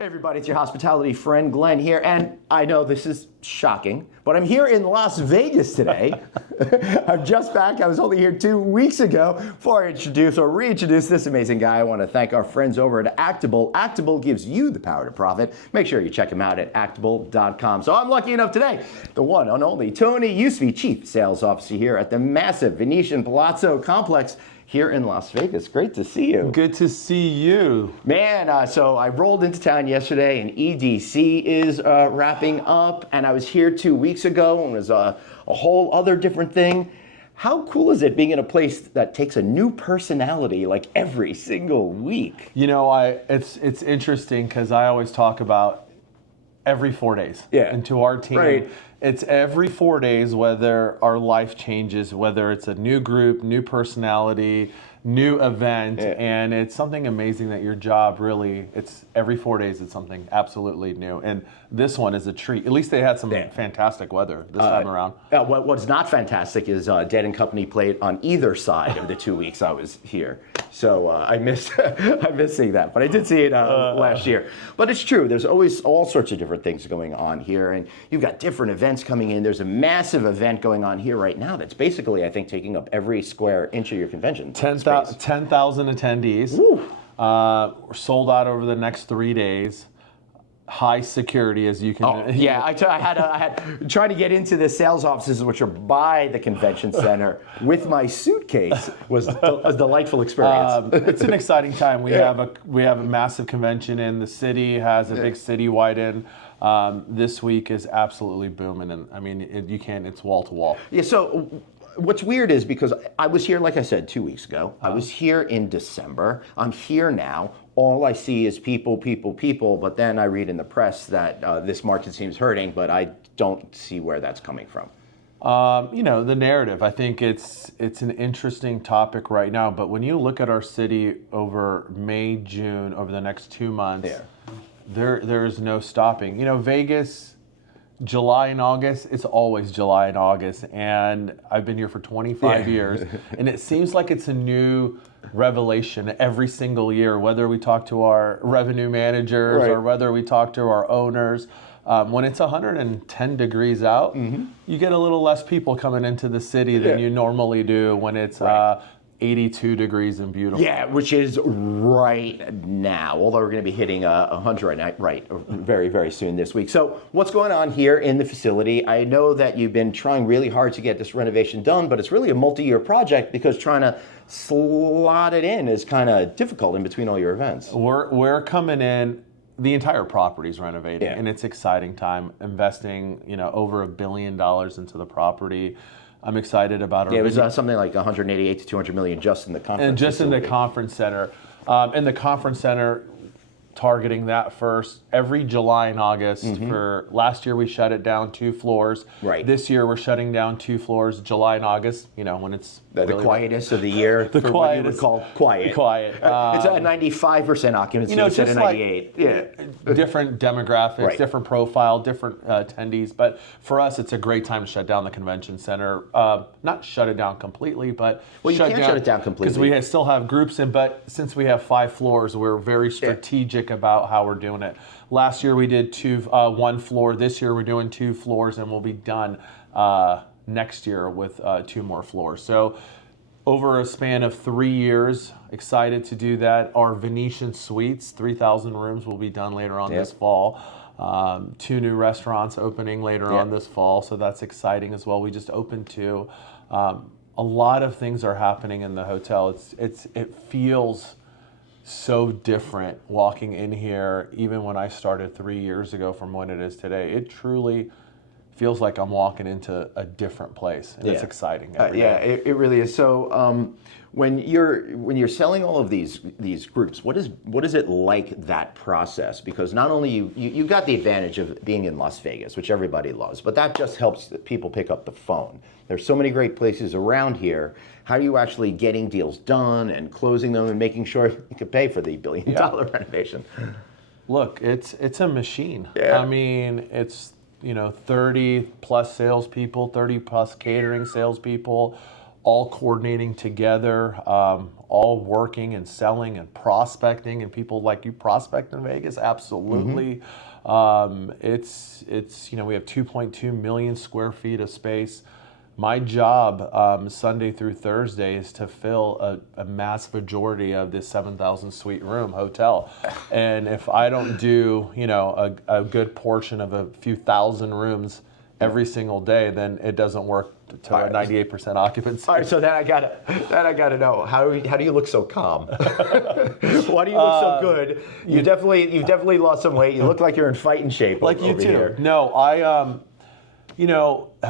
Hey everybody, it's your hospitality friend Glenn here, and I know this is shocking, but I'm here in Las Vegas today. I'm just back. I was only here 2 weeks ago. Before I introduce or reintroduce this amazing guy, I want to thank our friends over at Actable. Actable gives you the power to profit. Make sure you check them out at actable.com. So I'm lucky enough today, the one and only Tony Yousfi, Chief Sales Officer here at the massive Venetian Palazzo Complex here in Las Vegas. Great to see you. Good to see you. Man, so I rolled into town yesterday and EDC is wrapping up, and I was here 2 weeks ago and it was a whole other different thing. How cool is it being in a place that takes a new personality like every single week? You know, it's interesting because I always talk about every 4 days. Yeah. And to our team, right. It's every 4 days, whether our life changes, whether it's a new group, new personality, new event, and it's something amazing that your job really, it's every 4 days it's something absolutely new. And this one is a treat. At least they had some fantastic weather this time around. What's not fantastic is Dead & Company played on either side of the 2 weeks I was here. So I missed seeing that, but I did see it last year. But it's true, there's always all sorts of different things going on here, and you've got different events coming in. There's a massive event going on here right now that's basically, I think, taking up every square inch of your convention space. 10,000 attendees. We're sold out over the next 3 days. High security, as you can. Oh, yeah, I had trying to get into the sales offices, which are by the convention center, with my suitcase was a delightful experience. It's an exciting time. We have a massive convention in the city. Has a big citywide in. This week is absolutely booming, and I mean, it's wall to wall. Yeah. So what's weird is because I was here, like I said, 2 weeks ago. I was here in December. I'm here now. All I see is people, people, people. But then I read in the press that this market seems hurting, but I don't see where that's coming from. You know, the narrative. I think it's an interesting topic right now. But when you look at our city over May, June, over the next 2 months, there is no stopping. You know, Vegas, July and August, it's always July and August. And I've been here for 25 years. And it seems like it's a new revelation every single year, whether we talk to our revenue managers or whether we talk to our owners. When it's 110 degrees out, you get a little less people coming into the city than you normally do when it's 82 degrees and beautiful. Yeah, which is right now, although we're going to be hitting 100 very, very soon this week. So what's going on here in the facility? I know that you've been trying really hard to get this renovation done, but it's really a multi-year project because trying to slot it in is kind of difficult in between all your events. We're coming in. The entire property's renovating, and it's exciting time. Investing, over $1 billion into the property. I'm excited about it. Yeah, it was something like 188 to 200 million just in the conference. And just facility. in the conference center, targeting that first every July and August. For last year, we shut it down 2 floors. Right. This year, we're shutting down 2 floors, July and August. When it's the quietest of the year. The quietest. What you would call quiet. Quiet. It's at 95% occupancy instead of 98. Different demographics, different profile, different attendees. But for us, it's a great time to shut down the convention center. Not shut it down completely, but you can't shut it down completely because we still have groups in. But since we have 5 floors, we're very strategic about how we're doing it. Last year we did 1 floor. This year we're doing 2 floors, and we'll be done next year with 2 more floors. So over a span of 3 years, excited to do that. Our Venetian suites, 3,000 rooms, will be done later on this fall. 2 new restaurants opening later on this fall, so that's exciting as well. We just opened 2. A lot of things are happening in the hotel. It feels so different walking in here, even when I started 3 years ago from when it is today. It truly feels like I'm walking into a different place, and it's exciting. It really is. So when you're selling all of these groups, what is it like, that process? Because not only you got the advantage of being in Las Vegas, which everybody loves, but that just helps people pick up the phone. There's so many great places around here. How are you actually getting deals done and closing them and making sure you can pay for the $1 billion renovation? Look, it's a machine. Yeah. I mean, it's 30 plus salespeople, 30 plus catering salespeople, all coordinating together, all working and selling and prospecting. And people like, you prospect in Vegas? Absolutely. It's we have 2.2 million square feet of space. My job Sunday through Thursday is to fill a mass majority of this 7,000 suite room hotel. And if I don't do, a good portion of a few thousand rooms every single day, then it doesn't work to a 98% occupancy. All right, so then I gotta know, how do you look so calm? Why do you look so good? You've definitely lost some weight. You look like you're in fighting shape. Like you over too. Here. No,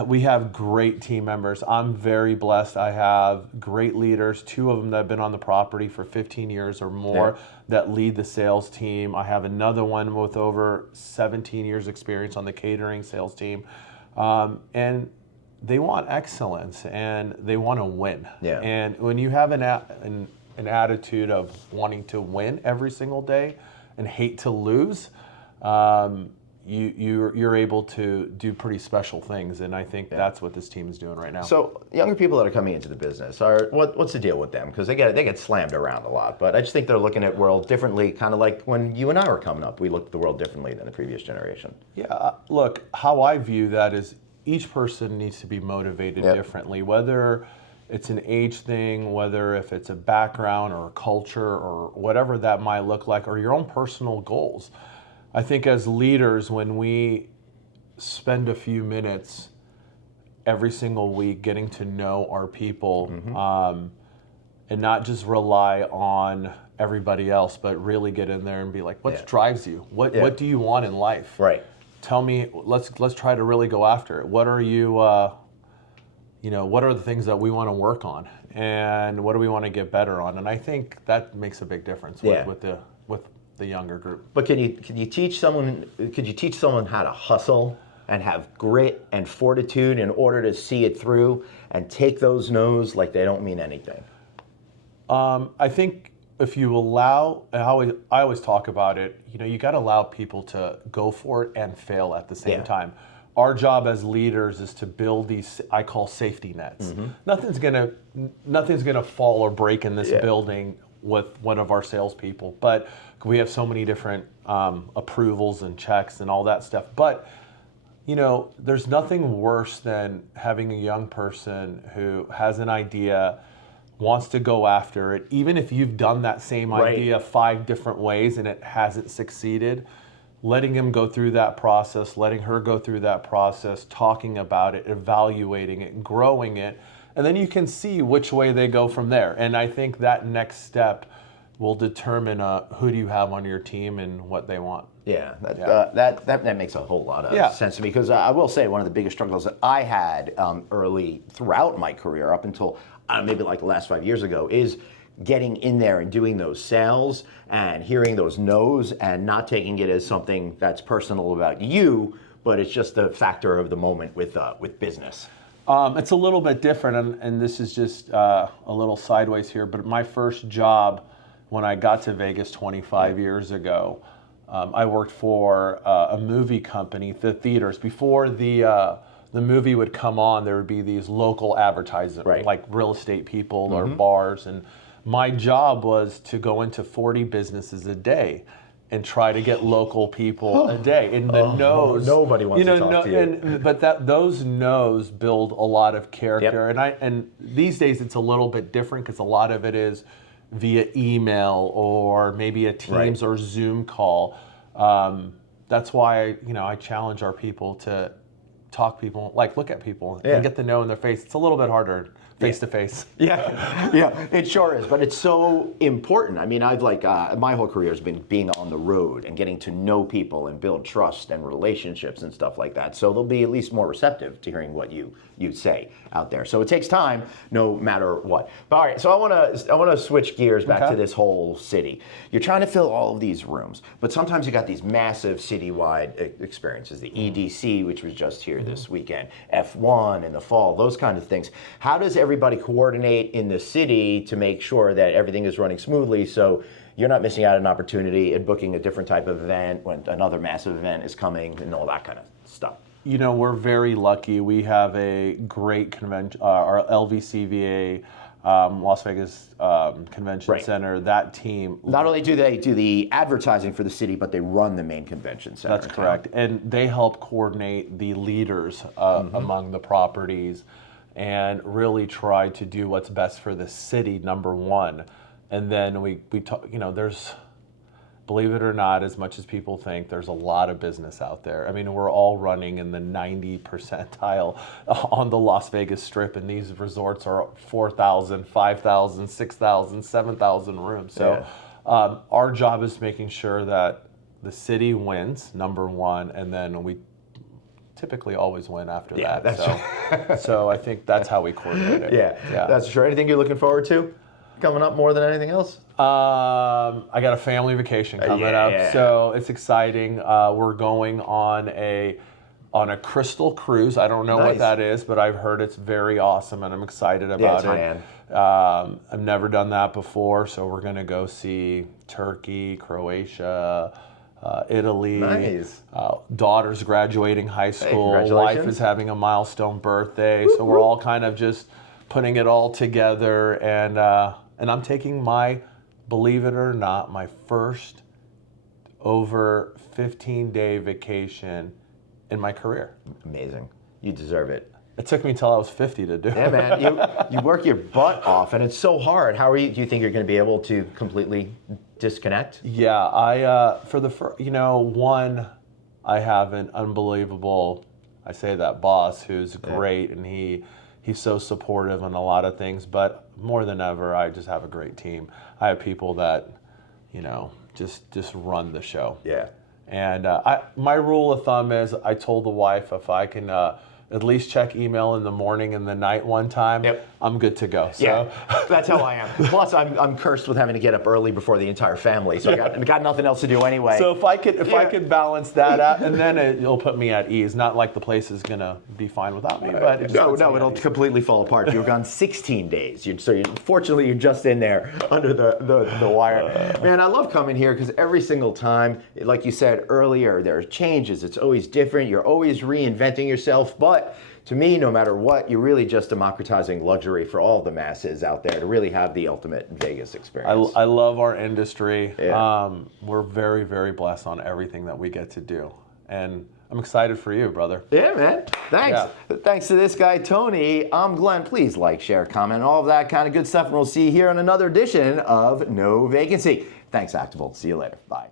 we have great team members. I'm very blessed. I have great leaders, 2 of them that have been on the property for 15 years or more that lead the sales team. I have another one with over 17 years experience on the catering sales team. And they want excellence and they want to win. Yeah. And when you have an attitude of wanting to win every single day and hate to lose, you're able to do pretty special things, and I think that's what this team is doing right now. So younger people that are coming into the business, what's the deal with them? Because they get slammed around a lot, but I just think they're looking at world differently, kind of like when you and I were coming up. We looked at the world differently than the previous generation. Yeah, look, how I view that is each person needs to be motivated differently, whether it's an age thing, whether if it's a background or a culture or whatever that might look like, or your own personal goals. I think as leaders, when we spend a few minutes every single week getting to know our people, and not just rely on everybody else, but really get in there and be like, what drives you? What do you want in life? Right. Tell me, let's try to really go after it. What are you, what are the things that we want to work on? And what do we want to get better on? And I think that makes a big difference with the younger group. But could you teach someone how to hustle and have grit and fortitude in order to see it through and take those no's like they don't mean anything? I think if you allow, I always talk about it, you got to allow people to go for it and fail at the same time. Our job as leaders is to build these, I call safety nets. Nothing's gonna fall or break in this building with one of our salespeople, but we have so many different approvals and checks and all that stuff. But there's nothing worse than having a young person who has an idea, wants to go after it, even if you've done that same idea 5 different ways and it hasn't succeeded. Letting him go through that process, letting her go through that process, talking about it, evaluating it, growing it, and then you can see which way they go from there. And I think that next step will determine who do you have on your team and what they want. Yeah, that makes a whole lot of sense to me, because I will say one of the biggest struggles that I had early throughout my career, up until maybe like the last 5 years ago, is getting in there and doing those sales and hearing those no's and not taking it as something that's personal about you, but it's just a factor of the moment with business. It's a little bit different, and this is just a little sideways here, but my first job when I got to Vegas 25 years ago, I worked for a movie company, the theaters. Before the movie would come on, there would be these local advertisers, like real estate people or bars, and my job was to go into 40 businesses a day and try to get local people a day. And the no's, nobody wants to talk to you. But those no's build a lot of character. And these days it's a little bit different, because a lot of it is via email or maybe a Teams or Zoom call. That's why I challenge our people to talk people, like look at people and get the no in their face. It's a little bit harder face to face. Yeah, it sure is, but it's so important. I mean, I've my whole career has been being on the road and getting to know people and build trust and relationships and stuff like that. So they'll be at least more receptive to hearing what you say out there. So it takes time, no matter what. But all right, so I want to switch gears back to this whole city. You're trying to fill all of these rooms, but sometimes you got these massive citywide experiences. The EDC, which was just here this weekend, F1 in the fall, those kind of things. How does everybody coordinate in the city to make sure that everything is running smoothly, so you're not missing out on an opportunity and booking a different type of event when another massive event is coming and all that kind of stuff? You know, we're very lucky. We have a great convention, our LVCVA, Las Vegas Convention Right. Center. That team. Not only do they do the advertising for the city, but they run the main convention center. That's correct. And they help coordinate the leaders among the properties and really try to do what's best for the city, number one. And then we talk, you know, there's, believe it or not, as much as people think, there's a lot of business out there. I mean, we're all running in the 90 percentile on the Las Vegas Strip, and these resorts are 4,000, 5,000, 6,000, 7,000 rooms. So our job is making sure that the city wins, number one, and then we typically always win after that. That's so I think that's how we coordinate it. Yeah, that's for sure. Anything you're looking forward to coming up more than anything else? I got a family vacation coming up, so it's exciting. We're going on a crystal cruise. I don't know what that is, but I've heard it's very awesome, and I'm excited about it. I've never done that before, so we're going to go see Turkey, Croatia, Italy. Nice. Daughter's graduating high school. Congratulations. Wife is having a milestone birthday, so we're all kind of just putting it all together, and I'm taking believe it or not, my first over 15-day vacation in my career. Amazing. You deserve it. It took me until I was 50 to do. Yeah, man. You work your butt off, and it's so hard. How do you think you're going to be able to completely disconnect? Yeah, I have an unbelievable, I say that, boss who's great, and he's so supportive on a lot of things, but more than ever, I just have a great team. I have people that, you know, just run the show. Yeah. And my rule of thumb is I told the wife if I can at least check email in the morning and the night one time, I'm good to go. So. Yeah, that's how I am. Plus, I'm cursed with having to get up early before the entire family, so I got nothing else to do anyway. So if I could balance that out, and then it'll put me at ease. Not like the place is gonna be fine without me, but it'll completely fall apart. You've gone 16 days, fortunately you're just in there under the wire. Man, I love coming here because every single time, like you said earlier, there are changes. It's always different. You're always reinventing yourself, but to me, no matter what, you're really just democratizing luxury for all the masses out there to really have the ultimate Vegas experience. I love our industry. Yeah. We're very, very blessed on everything that we get to do. And I'm excited for you, brother. Yeah, man. Thanks. Yeah. Thanks to this guy, Tony. I'm Glenn. Please like, share, comment, all of that kind of good stuff. And we'll see you here on another edition of No Vacancy. Thanks, Actival. See you later. Bye.